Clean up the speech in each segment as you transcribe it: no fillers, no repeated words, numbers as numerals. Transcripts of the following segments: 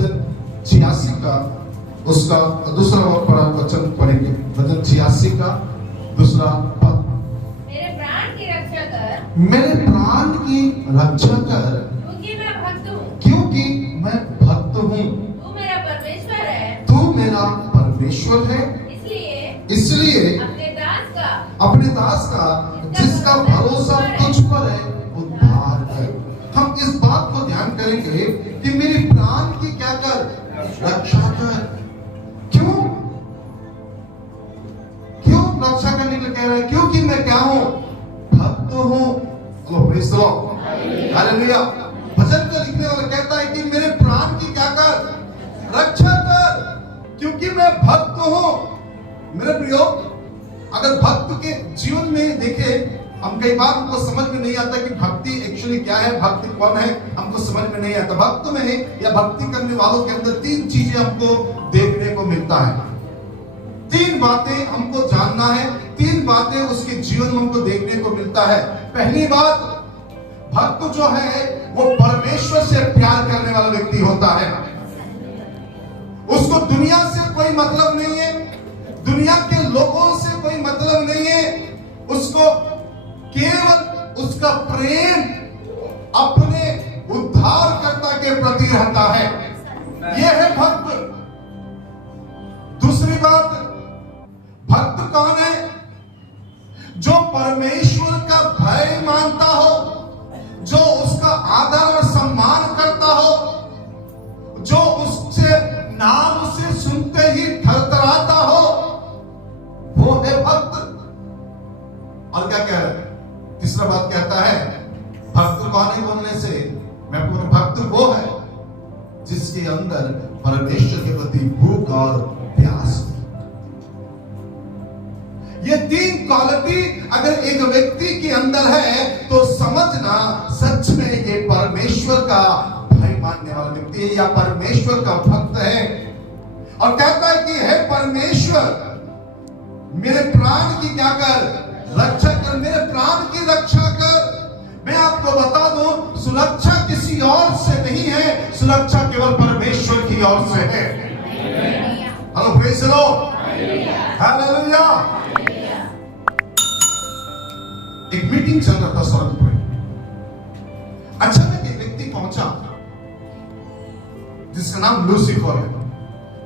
भजन 86 का उसका दूसरा वचन पढ़ेंगे। भजन 86 का दूसरा पद। मेरे प्राण की रक्षा कर, मेरे प्राण की रक्षा कर, क्योंकि मैं भक्त हूँ। क्योंकि मैं भक्त हूँ। तू मेरा परमेश्वर है, तू मेरा परमेश्वर है। इसलिए अपने दास का जिसका भरोसा तुझ पर है उद्धार कर। हम इस बात को ध्यान करेंगे कि मेरी प्राण की क्या कर, रक्षा कर। क्यों क्यों रक्षा करने के लिए कह रहे हैं? क्योंकि मैं क्या हूं, भक्त हूं। Praise the lord, hallelujah. भजन को लिखने वाला कहता है कि मेरे प्राण की क्या कर, रक्षा कर, क्योंकि मैं भक्त हूं। मेरे प्रियो, अगर भक्त के जीवन में देखें, हम कई बार हमको समझ में नहीं आता कि भक्ति एक्चुअली क्या है, भक्ति कौन है, हमको समझ में नहीं आता। भक्त में या भक्ति करने वालों के अंदर 3 चीजें हमको देखने को मिलता है। 3 बातें हमको जानना है, 3 बातें उसके जीवन में हमको देखने को मिलता है। पहली बात, भक्त जो है वो परमेश्वर से प्यार करने वाला व्यक्ति होता है। उसको दुनिया से कोई मतलब नहीं है, दुनिया के लोगों से कोई मतलब नहीं है। उसको केवल उसका प्रेम अपने उद्धारकर्ता के प्रति रहता है। यह है भक्त। दूसरी बात, भक्त कौन है? जो परमेश्वर का भय मानता हो, जो उसका आदर और सम्मान करता हो, जो उससे नाम से सुनते ही थरथराता हो, वो है भक्त। और क्या कह रहे हैं? तीसरा बात कहता है, भक्त कौन है बोलने से मैं पूरा भक्त वो है जिसके अंदर परमेश्वर के प्रति भूख और प्यास। ये 3 क्वालिटी अगर एक व्यक्ति के अंदर है तो समझना सच में ये परमेश्वर का भय मानने वाला व्यक्ति है या परमेश्वर का भक्त है। और कहता है कि हे परमेश्वर, मेरे प्राण की क्या कर, रक्षा कर, मेरे प्राण की रक्षा कर। मैं आपको बता दूं, सुरक्षा किसी और से नहीं है, सुरक्षा केवल परमेश्वर की ओर से है। Hello, praise the lord, hallelujah. एक मीटिंग चल रहा था स्वर्ग में। अचानक एक व्यक्ति पहुंचा जिसका नाम लूसीफर है।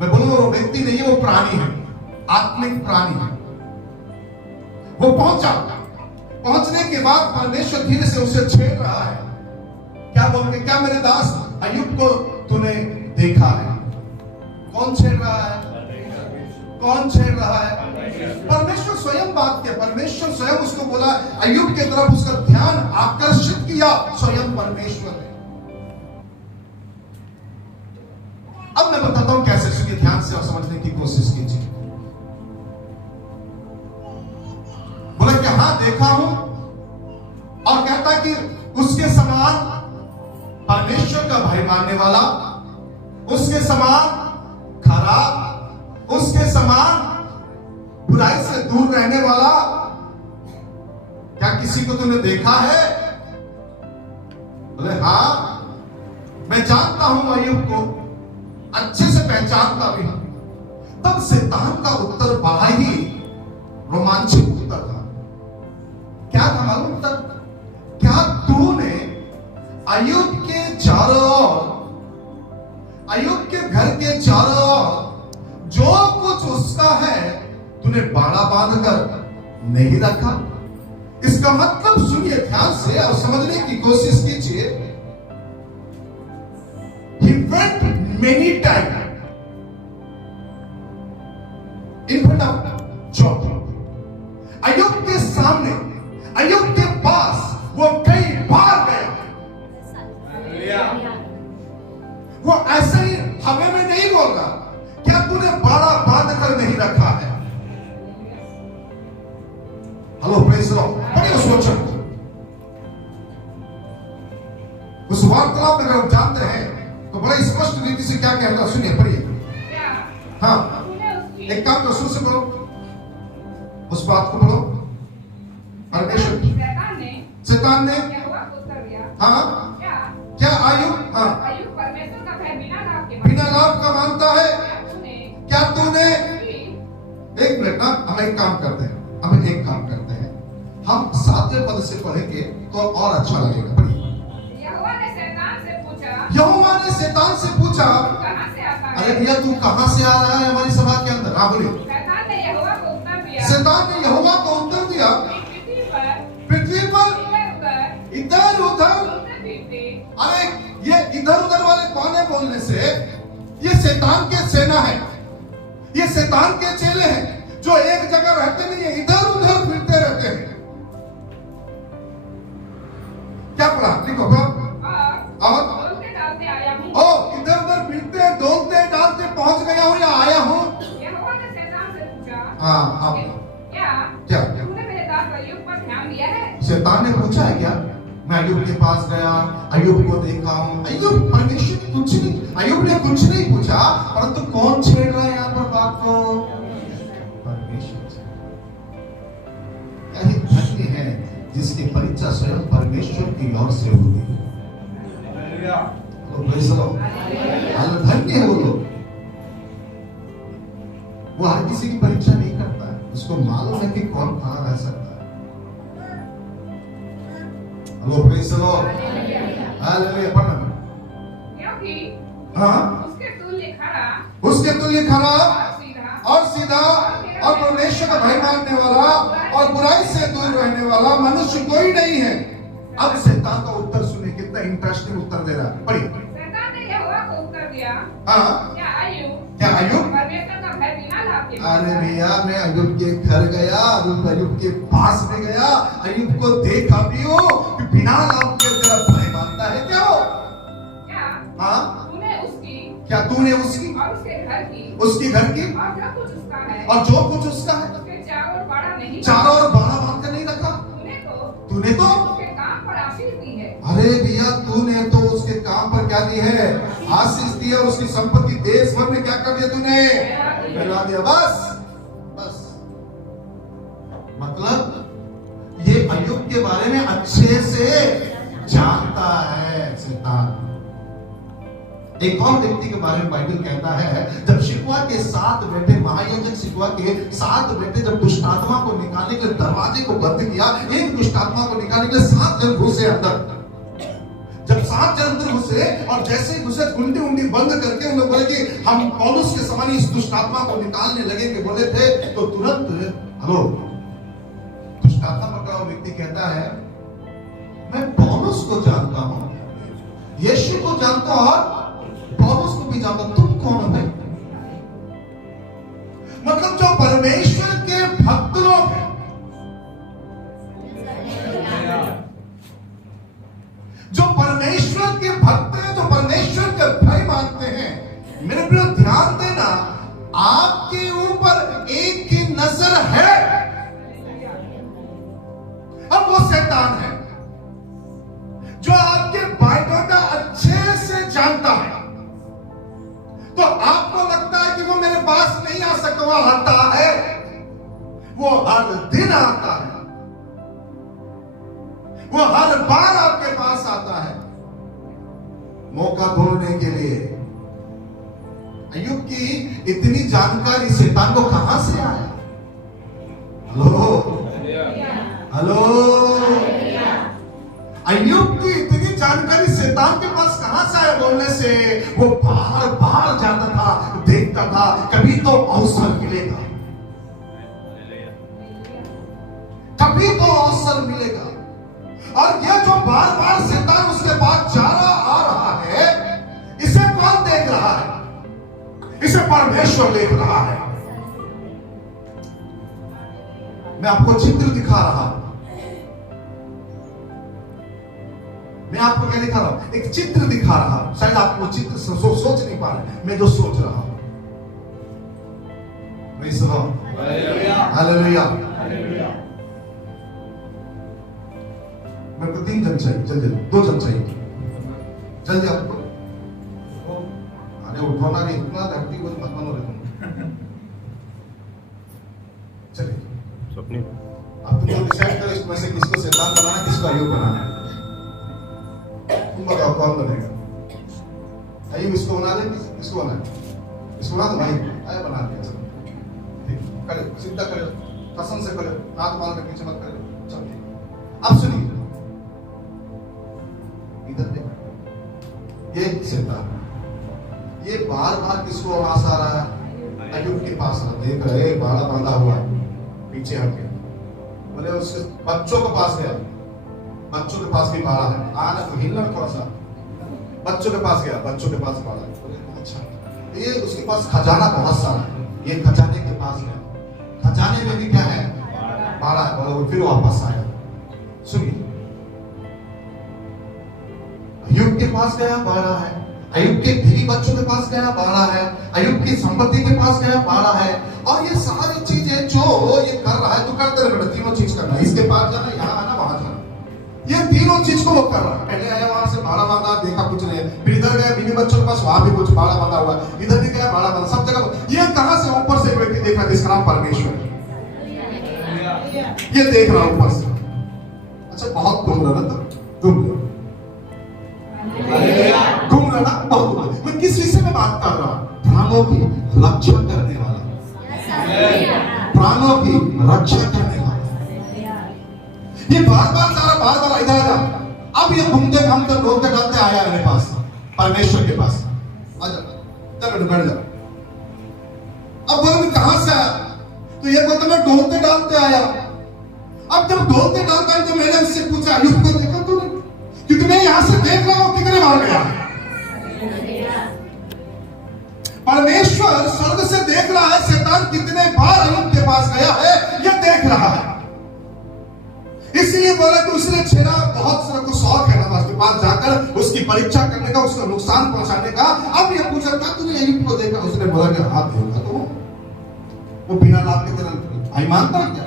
मैं बोलूंगा वो व्यक्ति नहीं है, वो प्राणी है, आत्मिक प्राणी है। वो पहुंचा, पहुंचने के बाद परमेश्वर धीरे से उसे छेड़ रहा है। क्या बोल के, क्या मेरे दास अय्यूब को तूने देखा है? कौन छेड़ रहा है? कौन छेड़ रहा है? परमेश्वर स्वयं बात किया। परमेश्वर स्वयं उसको बोला, अय्यूब की तरफ उसका ध्यान आकर्षित किया स्वयं परमेश्वर ने। अब मैं बताता हूं कैसे, सुनिए ध्यान से और समझने की कोशिश कीजिए। बोला कि हाँ देखा हूं, और कहता कि उसके समान परमेश्वर का भय मानने वाला, उसके समान खरा, उसके समान बुराई से दूर रहने वाला क्या किसी को तूने देखा है? बोले हाँ, मैं जानता हूं अय्यूब को, अच्छे से पहचानता भी हूं। तब शैतान का उत्तर बड़ा ही रोमांचक उत्तर था। क्या था मालूम उत्तर? क्या तूने अय्यूब के चारों ओर, अय्यूब के घर के चारों ओर जो कुछ उसका है तूने बाड़ा बांधकर नहीं रखा? इसका मतलब सुनिए ध्यान से और समझने की कोशिश कीजिए। He went many times in front of Job. अय्यूब के सामने, अय्यूब के पास वो कई बार गया। वो ऐसे ही हमें में नहीं बोल रहा, क्या तूने बाड़ा बांध कर नहीं रखा है? Hello, praise the Lord. पढ़िए उस वचन को, उस वार्तालाप में अगर हम जानते हैं तो बड़ा स्पष्ट रीति से क्या कहता, सुनिए पढ़िए। हाँ, एक काम करो, सुन से बोलो, उस बात को पढ़ो। परमेश्वर, शैतान ने हाँ क्या अय्यूब, हाँ परमेश्वर का भय बिना लाभ एक काम करते हैं, हम 7वें पद से पढ़ेंगे तो और अच्छा लगेगा। पढ़िए। यहोवा ने शैतान से पूछा, यहोवा ने शैतान से पूछा, कहाँ से आता है? अरे भैया तू कहाँ से आ रहा है हमारी सभा के अंदर? हाँ बोलिए। शैतान ने यहोवा को उत्तर दिया, शैतान ने यहोवा को उत्तर दिया, पृथ्वी पर इधर उधर, अरे ये इधर उधर वाले कौन है बोलने से? ये शैतान के सेना है, ये शैतान के चेले हैं जो एक जगह रहते नहीं है, इधर उधर फिरते रहते हैं। क्या पढ़ा? लिखो। और इधर उधर फिरते डोलते डालते पहुंच गया हूं या आया हूं। यहोवा ने शैतान से पूछा, हाँ क्या तूने मेरे दास अय्यूब पर ध्यान दिया है? शैतान ने पूछा है क्या? मैं अय्यूब के पास गया, अय्यूब को देखा हूं। अय्यूब परमेश्वर ने कुछ नहीं, अय्यूब ने कुछ नहीं पूछा, परंतु कौन छेड़ रहा है यहाँ पर बात को? परमेश्वर। धन्य है जिसकी परीक्षा स्वयं परमेश्वर की ओर से होगी। धन्य है वो लोग। वो हर किसी की परीक्षा नहीं करता है, उसको मालूम है कि कौन कहां रह सकता है। Hello praise the lord, hallelujah. पढ़ना। क्योंकि हाँ, उसके तुल्य खरा और सीधा और परमेश्वर का भय मानने वाला और बुराई से दूर रहने वाला मनुष्य कोई नहीं है। अब शैतान का उत्तर सुनिए, कितना इंटरेस्टिंग उत्तर दे रहा है। पढ़िए। शैतान ने यहोवा को उत्तर दिया, हाँ, क्या अय्यूब परमेश्वर का भय बिना लाभ के? अरे भैया, मैं अय्यूब के घर गया, अय्यूब के पास में गया, अय्यूब को देखा भी हो कि बिना लाभ के तेरा भय मानता है क्या हो? हाँ, तूने उसकी और उसके घर की और जो कुछ उसका है, और जो कुछ उसका है उसके चारों ओर बाड़ा बांध कर नहीं रखा? तूने तो उसके काम पर आशीष दी है। अरे भैया, तूने तो उसके काम पर क्या दी है? आशीष दी है। और उसकी संपत्ति देश भर में क्या कर दिया तूने? फैला दिया। बस मतलब ये अय्यूब के बारे में अच्छे से जानता है शैतान। एक और व्यक्ति के बारे में बाइबल कहता है, जब शिकवा के 7 बेटे, महायाजक शिकवा के 7 बेटे जब दुष्ट आत्मा को निकालने के लिए दरवाजे को बंद किया, एक दुष्ट आत्मा को निकालने के लिए 7 जन घुसे अंदर। जब 7 जन अंदर घुसे और जैसे ही घुसे कुंडी बंद करके उन लोग बोले कि हम पौलुस के समान इस दुष्ट आत्मा को निकालने लगे के बोले थे, तो तुरंत हेलो दुष्ट आत्मा पकड़ा हुआ व्यक्ति कहता है, मैं पौलुस को जानता हूं, यीशु को जानता हूं और पौलुस को भी जानता, तुम कौन हो भाई? मतलब जो परमेश्वर के भक्त लोग हैं, जो परमेश्वर के भक्त हैं, जो परमेश्वर के भय मानते हैं, मेरे प्रिय ध्यान देना, आपके ऊपर एक की नजर है, अब वो शैतान है जो आपके बायोडाटा अच्छे से जानता है। तो आपको लगता है कि वो मेरे पास नहीं आ सकता, वो आता है, वो हर दिन आता है, वो हर बार आपके पास आता है मौका ढूंढने के लिए। अय्यूब की इतनी जानकारी शैतान को कहां से आया? हेलो, अय्यूब की इतनी जानकारी शैतान के पास कहां से आया? बोलने से वो बाहर बाहर जाता था, देखता था, कभी तो अवसर मिलेगा, कभी तो अवसर मिलेगा। और ये जो बार बार शैतान उसके पास जा रहा आ रहा है, इसे कौन देख रहा है? इसे परमेश्वर देख रहा है। मैं आपको चित्र दिखा रहा हूं, मैं आपको क्या दिखा रहा हूं? एक चित्र दिखा रहा हूं। शायद आप वो चित्र सोच नहीं पा रहे, मैं जो सोच रहा हूं। हालेलुया। मेरे को 3 जन चाहिए, जल्दी 2 जन चाहिए, जल्दी आपको। अरे उठो ना, इतना धरती को मत बनो रे तुम। चलिए स्वप्नी, अब तुम लोग डिसाइड करो इसमें से किसको शैतान बनाना, किसको अय्यूब बनाना है। तुम बताओ कौन बनेगा? अय्यूब इसको बना दे, किसको बना? इसको बना दो भाई, आया बना दिया सब। ठीक, करे सीधा करे। कसम से करो, हाथ बाल के पीछे मत करो। चलिए अब सुनिए, इधर देखो, ये शैतान, ये बार बार किसको आवाज आ रहा है? अय्यूब के पास आ, देख रहे बाड़ा बांधा हुआ, पीछे हट गया, बोले उसके बच्चों के पास गया, बच्चों के पास भी बाड़ा है, आना तो हिलना थोड़ा सा, बच्चों के पास गया, बच्चों के पास बाड़ा है, बोले अच्छा, ये उसके पास खजाना बहुत सारा है, ये खजाने के पास गया, खजाने में भी क्या है? बाड़ा है, बोले फिर वापस आया। सुनिए, अय्यूब के पास गया, बाड़ा है, अय्यूब के बीवी बच्चों के पास गया, बाड़ा है, अय्यूब की संपत्ति के पास गया, बाड़ा है, और ये सारी चीजें जो ये कर रहा है, तो करते रहे, तीनों चीज करना, इसके पास जाना, यहाँ आना, वहां जाना, ये तीनों चीज को वो कर रहा है। पहले आया वहां से बाड़ा बांधा, देखा कुछ नहीं, फिर इधर गया बीवी बच्चों के पास, वहां भी कुछ बाड़ा बांधा हुआ, इधर भी गया बाड़ा बांधा, सब जगह। ये कहां से? ऊपर से एक व्यक्ति देख रहा है जिसका नाम परमेश्वर है, ये देख रहा ऊपर से। अच्छा, बहुत घूम रहा ना, तो घूम रहा ना, बहुत। मैं किस विषय में बात कर रहा हूं? प्राणों की रक्षा करने वाला, प्राणों की रक्षा करने वाला। ये बार बार इधर आ। अब ये घूमते घामते ढोलते ढालते आया मेरे पास, परमेश्वर के पास। आजा, चलो बैठ जा। अब बोल, मैं कहां से आया? तो ये बोलता मैं ढोलते डालते आया। अब जब ढोलते डालता है तो मैंने उससे पूछा, अय्यूब को देखा तूने? क्योंकि मैं यहां से देख रहा हूं कितने बार गया। परमेश्वर स्वर्ग से देख रहा है शैतान कितने बार अय्यूब के पास गया है, ये देख रहा है। इसलिए बोला कि उसने छेड़ा, बहुत सारा को शौक है ना उसके पास जाकर उसकी परीक्षा करने का, उसका नुकसान पहुंचाने का। अब ये पूछा, क्या तूने अय्यूब को देखा? उसने बोला कि हाँ देखा। तो वो बिना लाभ के तरह भाई मानता क्या?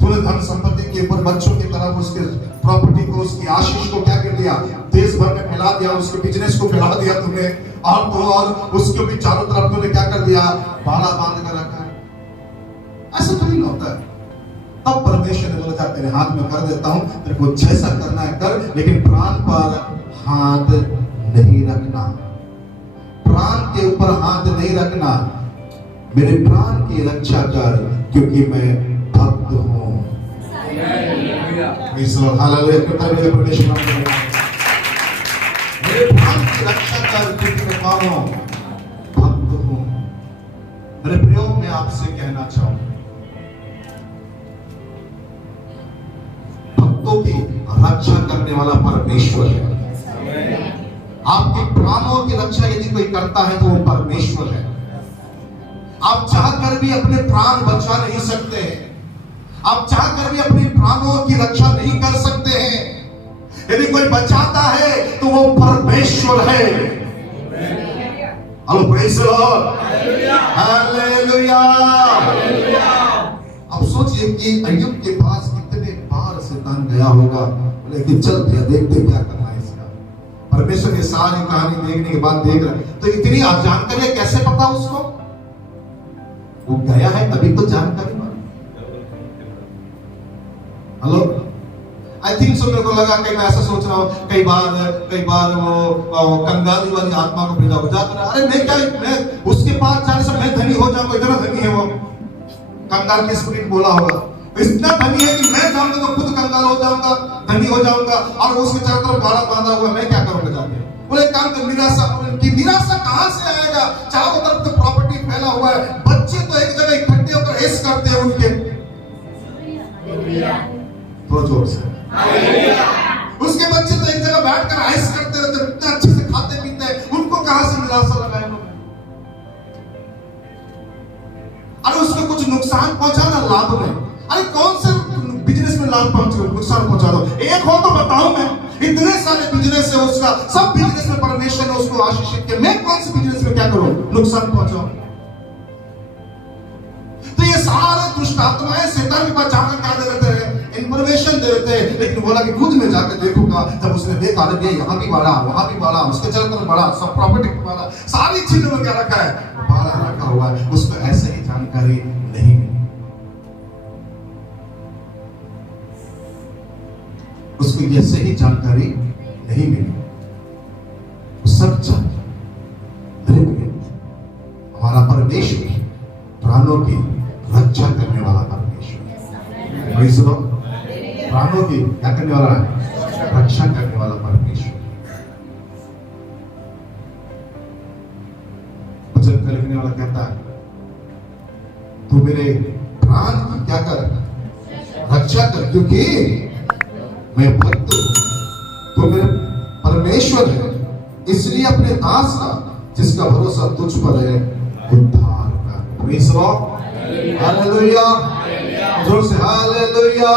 तूने धन संपत्ति के ऊपर बच्चों की तरफ उसके प्रॉपर्टी को, उसकी आशीष को क्या कर दिया? देश भर में फैला दिया, उसके बिजनेस को फैला दिया तुमने, और तो और उसको भी चारों तरफ तुमने क्या कर दिया? बाड़ा बांध कर रखा है। ऐसा तो नहीं होता है। तब परमेश्वर ने बोला, तेरे हाथ में कर देता हूं, तेरे को जैसा करना है कर, लेकिन प्राण पर हाथ नहीं रखना, प्राण के ऊपर हाथ नहीं रखना, मेरे प्राण की रक्षा कर, क्योंकि मैं भक्त हूं। मेरे प्राण की रक्षा कर, क्योंकि मैं कौन हूं? भक्त हूं। मेरे प्रियो, मैं आपसे कहना चाहूं, भक्तों की रक्षा करने वाला परमेश्वर है। आपके प्राणों की रक्षा यदि कोई करता है तो वो परमेश्वर है। आप चाहकर भी अपने प्राण बचा नहीं सकते हैं, आप चाहकर भी अपने प्राणों की रक्षा नहीं कर सकते हैं। यदि कोई बचाता है तो वो परमेश्वर है। Hello, praise the lord, hallelujah. अब सोचिए कि अय्यूब के पास कितने बार शैतान गया होगा, लेकिन चल भैया देखते क्या करना है इसका। परमेश्वर ने सारी कहानी देखने के बाद देख रहा, तो इतनी जानकारी कैसे पता उसको? वो गया है तभी तो जानकारी मिली। हेलो, आई थिंक सो, मेरे को लगा कि मैं ऐसा सोच रहा हूँ, कई बार वो कंगाली वाली आत्मा को भेजा हो जाता है, अरे मैं उसके पास जाने से मैं धनी हो जाऊंगा, इतना धनी है वो। कंगाल की स्पिरिट बोला होगा, इतना धनी है कि मैं जाऊंगा तो खुद कंगाल हो जाऊंगा, धनी हो जाऊंगा, और उसके चारों तरफ बाड़ा बांधा हुआ, मैं क्या करूंगा जाके? बोले काम कर, निराशा कहां से आएगा? चारों तरफ तो प्रॉपर्टी फैला हुआ है, बच्चे तो एक जगह इकट्ठे होकर ऐश करते हैं उनके, तो जोर से उसके बच्चे तो एक जगह बैठकर ऐश करते रहते, इतने अच्छे से खाते पीते हैं, उनको कहां से निराशा लगाए लोग? अरे उसको कुछ नुकसान पहुंचाना लाभ में, अरे कौन से बिजनेस में लाभ पहुंचा, नुकसान पहुंचा दो? एक हो तो बताओ। मैं इतने सारे बिजनेस है उसका, सब बिजनेस में परमेश्वर ने उसको आशीषित किया, मैं कौन से बिजनेस में क्या करूं नुकसान पहुंचाऊं? तो ये सारे दुष्ट आत्माएं शैतान के पास जाकर क्या दे देते हैं? इंफॉर्मेशन दे देते हैं। लेकिन बोला कि खुद में जाकर देखूंगा। जब उसने देखा, अरे यहाँ भी बाड़ा, वहां भी बाड़ा, उसके चलकर बाड़ा, सब प्रॉपर्टी बाड़ा, सारी चीजों में क्या रखा है? बाड़ा रखा हुआ है। उसको ऐसे ही जानकारी नहीं मिली, उसको ऐसे ही जानकारी नहीं मिली। सब हमारा परमेश्वर प्राणों की रक्षा करने वाला परमेश्वर। Praise the Lord. प्राणों की क्या करने वाला है? रक्षा करने वाला परमेश्वर। भजन का लिखने वाला कहता है तू मेरे प्राण की क्या कर? रक्षा कर, क्योंकि मैं भक्त हूं, तू मेरे परमेश्वर है, इसलिए अपने दास का जिसका भरोसा तुझ पर है उद्धार कर। Praise the lord. हालेलुया। जोर से हालेलुया।